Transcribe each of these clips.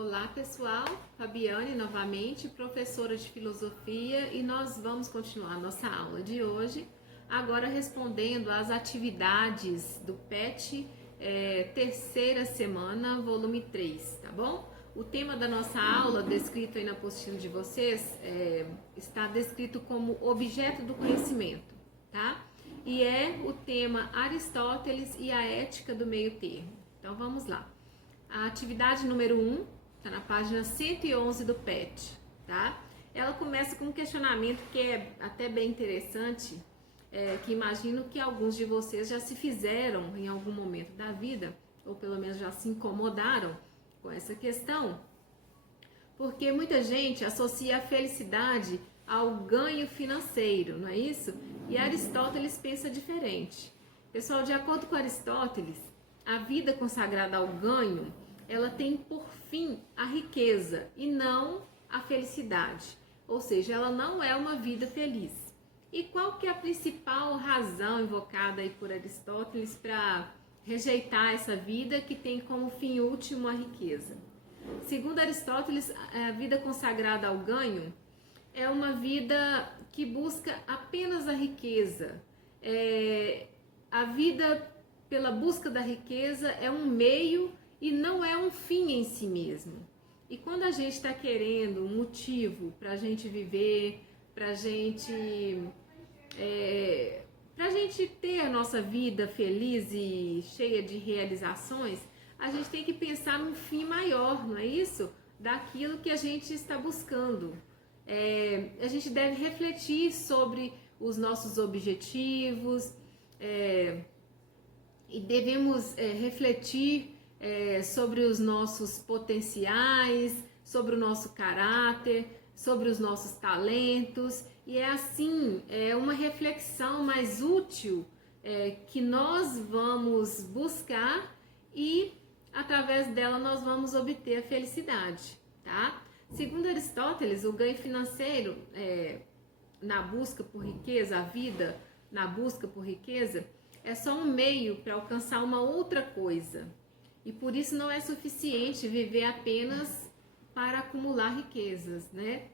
Olá pessoal, Fabiane novamente, professora de filosofia, e nós vamos continuar nossa aula de hoje, agora respondendo às atividades do PET, terceira semana, volume 3, tá bom? O tema da nossa aula, descrito aí na apostila de vocês, está descrito como objeto do conhecimento, tá? E é o tema Aristóteles e a ética do meio termo. Então vamos lá. A atividade número 1 está na página 111 do PET, tá? Ela começa com um questionamento que é até bem interessante, que imagino que alguns de vocês já se fizeram em algum momento da vida, ou pelo menos já se incomodaram com essa questão, porque muita gente associa a felicidade ao ganho financeiro, não é isso? E Aristóteles pensa diferente. Pessoal, de acordo com Aristóteles, a vida consagrada ao ganho, ela tem por fim a riqueza e não a felicidade. Ou seja, ela não é uma vida feliz. E qual que é a principal razão invocada aí por Aristóteles para rejeitar essa vida que tem como fim último a riqueza? Segundo Aristóteles, a vida consagrada ao ganho é uma vida que busca apenas a riqueza. A vida pela busca da riqueza é um meio e não é um fim em si mesmo. E quando a gente está querendo um motivo para a gente viver, para a gente ter a nossa vida feliz e cheia de realizações, a gente tem que pensar num fim maior, não é isso? Daquilo que a gente está buscando. A gente deve refletir sobre os nossos objetivos e devemos refletir sobre os nossos potenciais, sobre o nosso caráter, sobre os nossos talentos, e é assim, uma reflexão mais útil que nós vamos buscar e através dela nós vamos obter a felicidade, tá? Segundo Aristóteles, o ganho financeiro na busca por riqueza, a vida na busca por riqueza, é só um meio para alcançar uma outra coisa. E por isso não é suficiente viver apenas para acumular riquezas, né?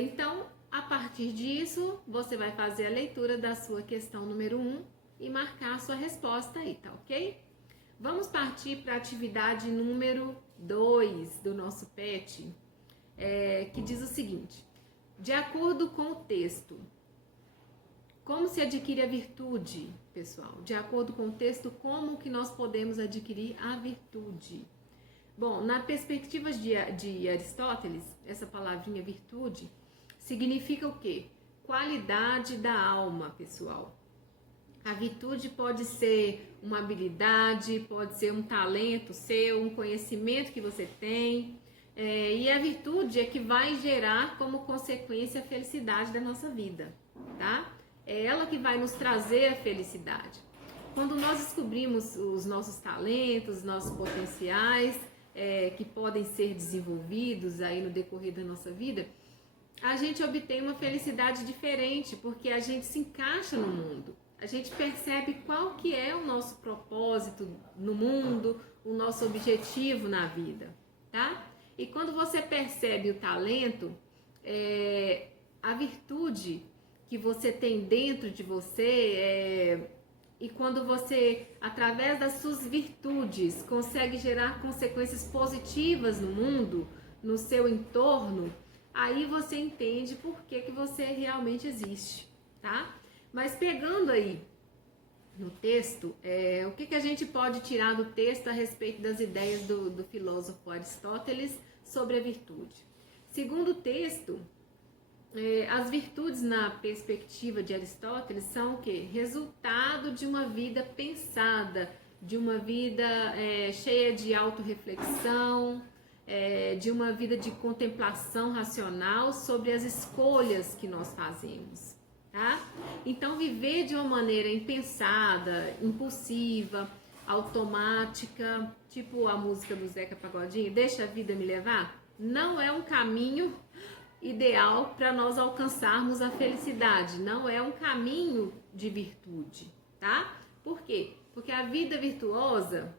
Então, a partir disso, você vai fazer a leitura da sua questão número 1 e marcar a sua resposta aí, tá ok? Vamos partir para a atividade número 2 do nosso PET, que diz o seguinte: de acordo com o texto, como se adquire a virtude, pessoal? De acordo com o texto, como que nós podemos adquirir a virtude? Bom, na perspectiva de Aristóteles, essa palavrinha virtude significa o quê? Qualidade da alma, pessoal. A virtude pode ser uma habilidade, pode ser um talento seu, um conhecimento que você tem. E a virtude é que vai gerar como consequência a felicidade da nossa vida, tá? É ela que vai nos trazer a felicidade. Quando nós descobrimos os nossos talentos, os nossos potenciais, que podem ser desenvolvidos aí no decorrer da nossa vida, a gente obtém uma felicidade diferente, porque a gente se encaixa no mundo. A gente percebe qual que é o nosso propósito no mundo, o nosso objetivo na vida, tá? E quando você percebe o talento, a virtude que você tem dentro de você, e quando você, através das suas virtudes, consegue gerar consequências positivas no mundo, no seu entorno, aí você entende por que você realmente existe, tá? Mas pegando aí no texto, o que a gente pode tirar do texto a respeito das ideias do filósofo Aristóteles sobre a virtude? Segundo o texto, as virtudes na perspectiva de Aristóteles são o quê? Resultado de uma vida pensada, de uma vida cheia de autorreflexão, de uma vida de contemplação racional sobre as escolhas que nós fazemos, tá? Então, viver de uma maneira impensada, impulsiva, automática, tipo a música do Zeca Pagodinho, deixa a vida me levar, não é um caminho ideal para nós alcançarmos a felicidade, não é um caminho de virtude, tá? Por quê? Porque a vida virtuosa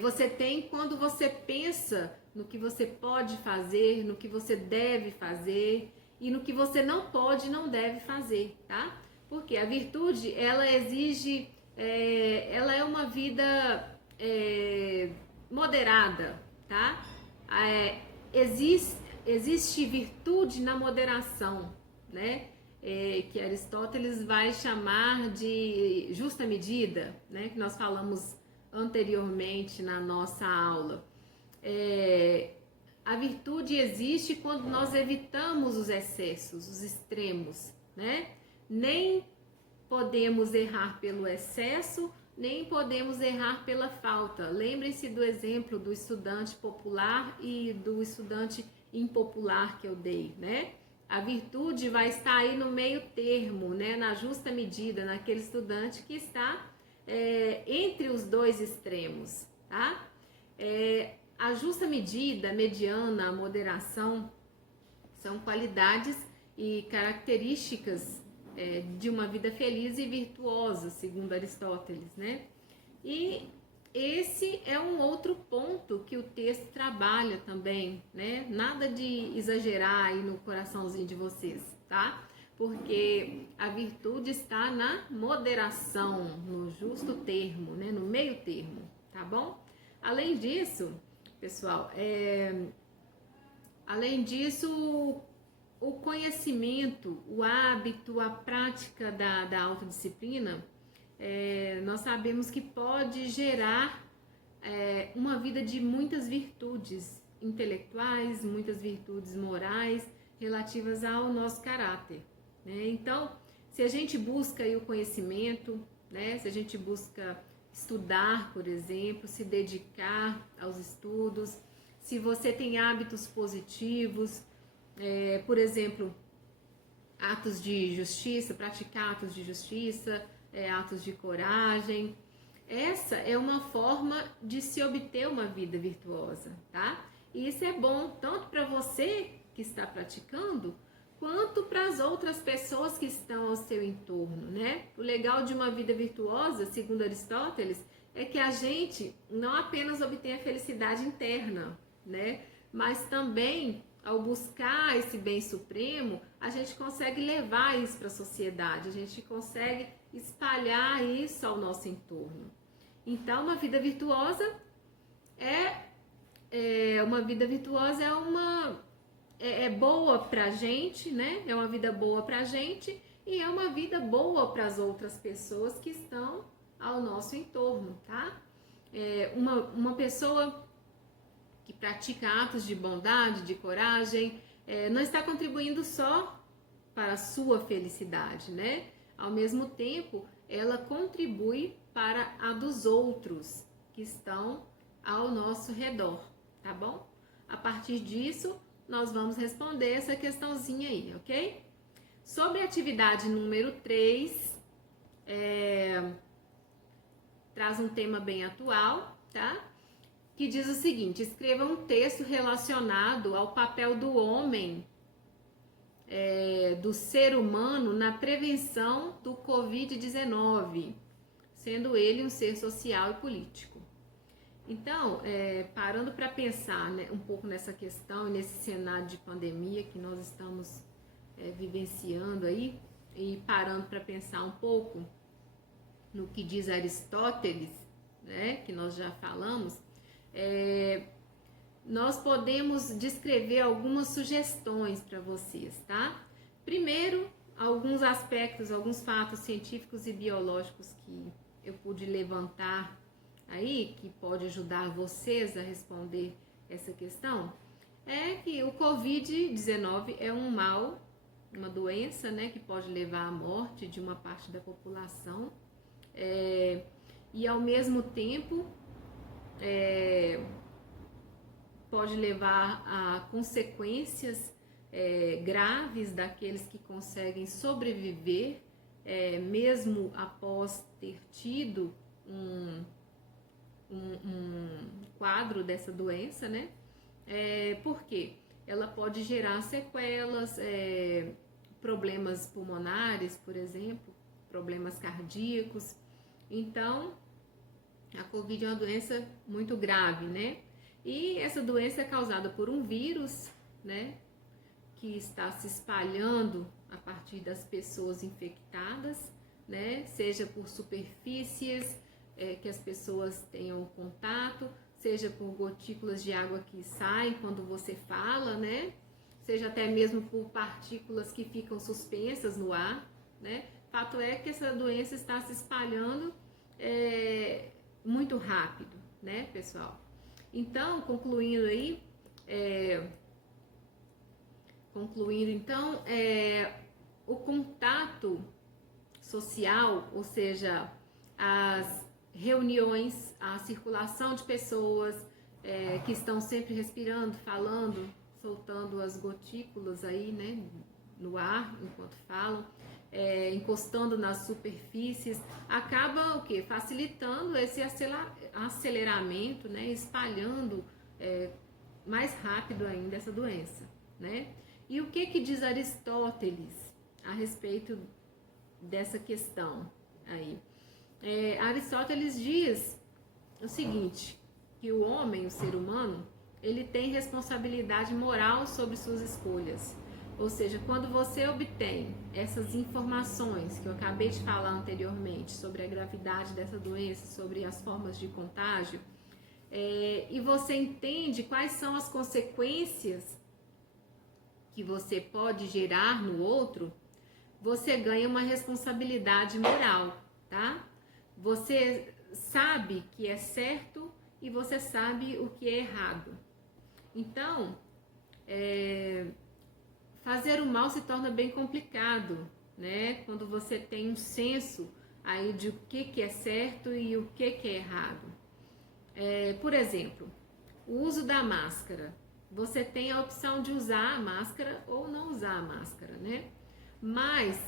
você tem quando você pensa no que você pode fazer, no que você deve fazer e no que você não pode e não deve fazer, tá? Porque a virtude, ela exige, ela é uma vida moderada, tá? Existe virtude na moderação, né? Que Aristóteles vai chamar de justa medida, né? Que nós falamos anteriormente na nossa aula. A virtude existe quando nós evitamos os excessos, os extremos, né? Nem podemos errar pelo excesso, nem podemos errar pela falta. Lembrem-se do exemplo do estudante popular e do estudante impopular que eu dei, né? A virtude vai estar aí no meio termo, né? Na justa medida, naquele estudante que está entre os dois extremos, tá? A justa medida, a mediana, a moderação são qualidades e características de uma vida feliz e virtuosa, segundo Aristóteles, né? E esse é um outro ponto que o texto trabalha também, né? Nada de exagerar aí no coraçãozinho de vocês, tá? Porque a virtude está na moderação, no justo termo, né? No meio termo, tá bom? Além disso, pessoal, além disso, o conhecimento, o hábito, a prática da autodisciplina, nós sabemos que pode gerar uma vida de muitas virtudes intelectuais, muitas virtudes morais relativas ao nosso caráter, né? Então, se a gente busca aí o conhecimento, né? Se a gente busca estudar, por exemplo, se dedicar aos estudos, se você tem hábitos positivos, por exemplo, atos de justiça, praticar atos de justiça, atos de coragem. Essa é uma forma de se obter uma vida virtuosa, tá? E isso é bom tanto para você que está praticando, quanto para as outras pessoas que estão ao seu entorno, né? O legal de uma vida virtuosa, segundo Aristóteles, é que a gente não apenas obtém a felicidade interna, né? Mas também, ao buscar esse bem supremo, a gente consegue levar isso para a sociedade, a gente consegue espalhar isso ao nosso entorno. Então, uma vida virtuosa é boa pra gente, né? É uma vida boa pra gente e é uma vida boa para as outras pessoas que estão ao nosso entorno, tá? Uma pessoa que pratica atos de bondade, de coragem, não está contribuindo só para a sua felicidade, né? Ao mesmo tempo, ela contribui para a dos outros que estão ao nosso redor, tá bom? A partir disso, nós vamos responder essa questãozinha aí, ok? Sobre a atividade número 3, traz um tema bem atual, tá? Que diz o seguinte: escreva um texto relacionado ao papel do homem, do ser humano na prevenção do Covid-19, sendo ele um ser social e político. Então, parando para pensar, né, um pouco nessa questão, nesse cenário de pandemia que nós estamos vivenciando aí, e parando para pensar um pouco no que diz Aristóteles, né, que nós já falamos, nós podemos descrever algumas sugestões para vocês, tá? Primeiro, alguns aspectos, alguns fatos científicos e biológicos que eu pude levantar aí, que pode ajudar vocês a responder essa questão, é que o Covid-19 é um mal, uma doença, né, que pode levar à morte de uma parte da população, e ao mesmo tempo pode levar a consequências graves daqueles que conseguem sobreviver, mesmo após ter tido um quadro dessa doença, né? Por quê? Ela pode gerar sequelas, problemas pulmonares, por exemplo, problemas cardíacos. Então, A Covid é uma doença muito grave, né? E essa doença é causada por um vírus, né? Que está se espalhando a partir das pessoas infectadas, né? Seja por superfícies que as pessoas tenham contato, seja por gotículas de água que saem quando você fala, né? Seja até mesmo por partículas que ficam suspensas no ar, né? Fato é que essa doença está se espalhando muito rápido, né, pessoal? Então, concluindo então, o contato social, ou seja, as reuniões, a circulação de pessoas que estão sempre respirando, falando, soltando as gotículas aí, né, no ar enquanto falam, encostando nas superfícies, acaba o quê? Facilitando esse aceleramento, né, espalhando mais rápido ainda essa doença, né? E o que diz Aristóteles a respeito dessa questão aí? Aristóteles diz o seguinte, que o homem, o ser humano, ele tem responsabilidade moral sobre suas escolhas. Ou seja, quando você obtém essas informações que eu acabei de falar anteriormente sobre a gravidade dessa doença, sobre as formas de contágio, e você entende quais são as consequências que você pode gerar no outro, você ganha uma responsabilidade moral, tá? Você sabe que é certo e você sabe o que é errado. Então, fazer o mal se torna bem complicado, né? Quando você tem um senso aí de o que é certo e o que é errado. Por exemplo, o uso da máscara. Você tem a opção de usar a máscara ou não usar a máscara, né? Mas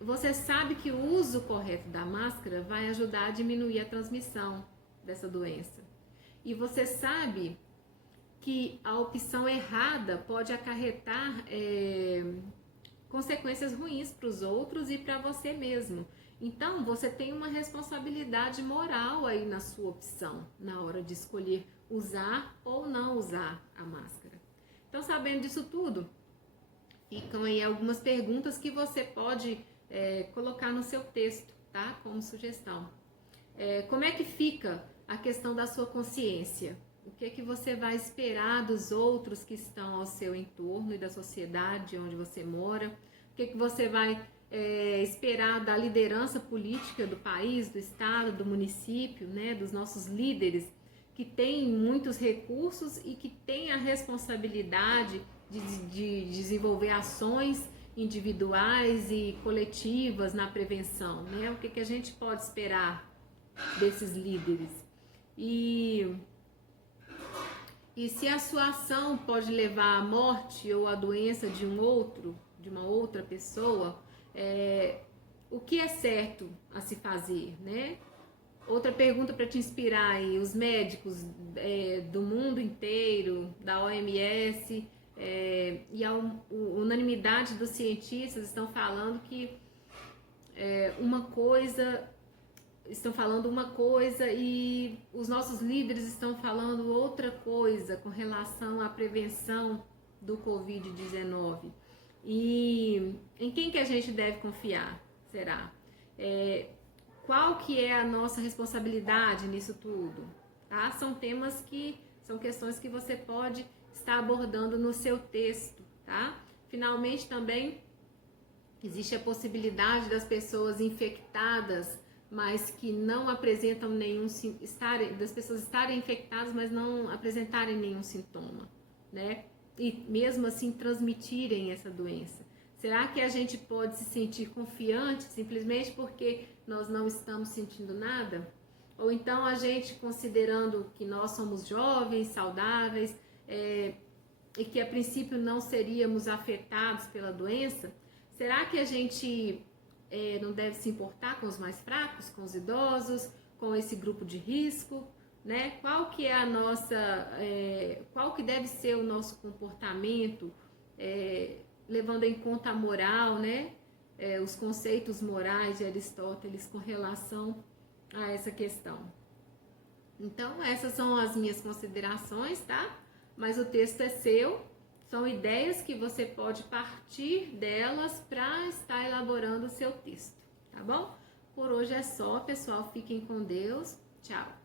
você sabe que o uso correto da máscara vai ajudar a diminuir a transmissão dessa doença. E você sabe que a opção errada pode acarretar consequências ruins para os outros e para você mesmo. Então, você tem uma responsabilidade moral aí na sua opção, na hora de escolher usar ou não usar a máscara. Então, sabendo disso tudo, ficam aí algumas perguntas que você pode colocar no seu texto, tá? Como sugestão. Como é que fica a questão da sua consciência? O que você vai esperar dos outros que estão ao seu entorno e da sociedade onde você mora? O que você vai esperar da liderança política do país, do estado, do município, né? Dos nossos líderes que têm muitos recursos e que têm a responsabilidade de desenvolver ações individuais e coletivas na prevenção, né? O que a gente pode esperar desses líderes? E se a sua ação pode levar à morte ou à doença de uma outra pessoa, o que é certo a se fazer, né? Outra pergunta para te inspirar aí, os médicos do mundo inteiro, da OMS, e a unanimidade dos cientistas estão falando uma coisa e os nossos líderes estão falando outra coisa com relação à prevenção do Covid-19. E em quem que a gente deve confiar, será? Qual que é a nossa responsabilidade nisso tudo? Tá? São questões que você pode estar abordando no seu texto, tá? Finalmente também existe a possibilidade das pessoas infectadas, mas que não apresentam das pessoas estarem infectadas, mas não apresentarem nenhum sintoma, né? E mesmo assim transmitirem essa doença. Será que a gente pode se sentir confiante simplesmente porque nós não estamos sentindo nada? Ou então a gente, considerando que nós somos jovens, saudáveis, e que a princípio não seríamos afetados pela doença, será que a gente não deve se importar com os mais fracos, com os idosos, com esse grupo de risco, né? Qual que deve ser o nosso comportamento, levando em conta a moral, né? Os conceitos morais de Aristóteles com relação a essa questão. Então, essas são as minhas considerações, tá? Mas o texto é seu, são ideias que você pode partir delas para estar elaborando o seu texto, tá bom? Por hoje é só, pessoal. Fiquem com Deus. Tchau!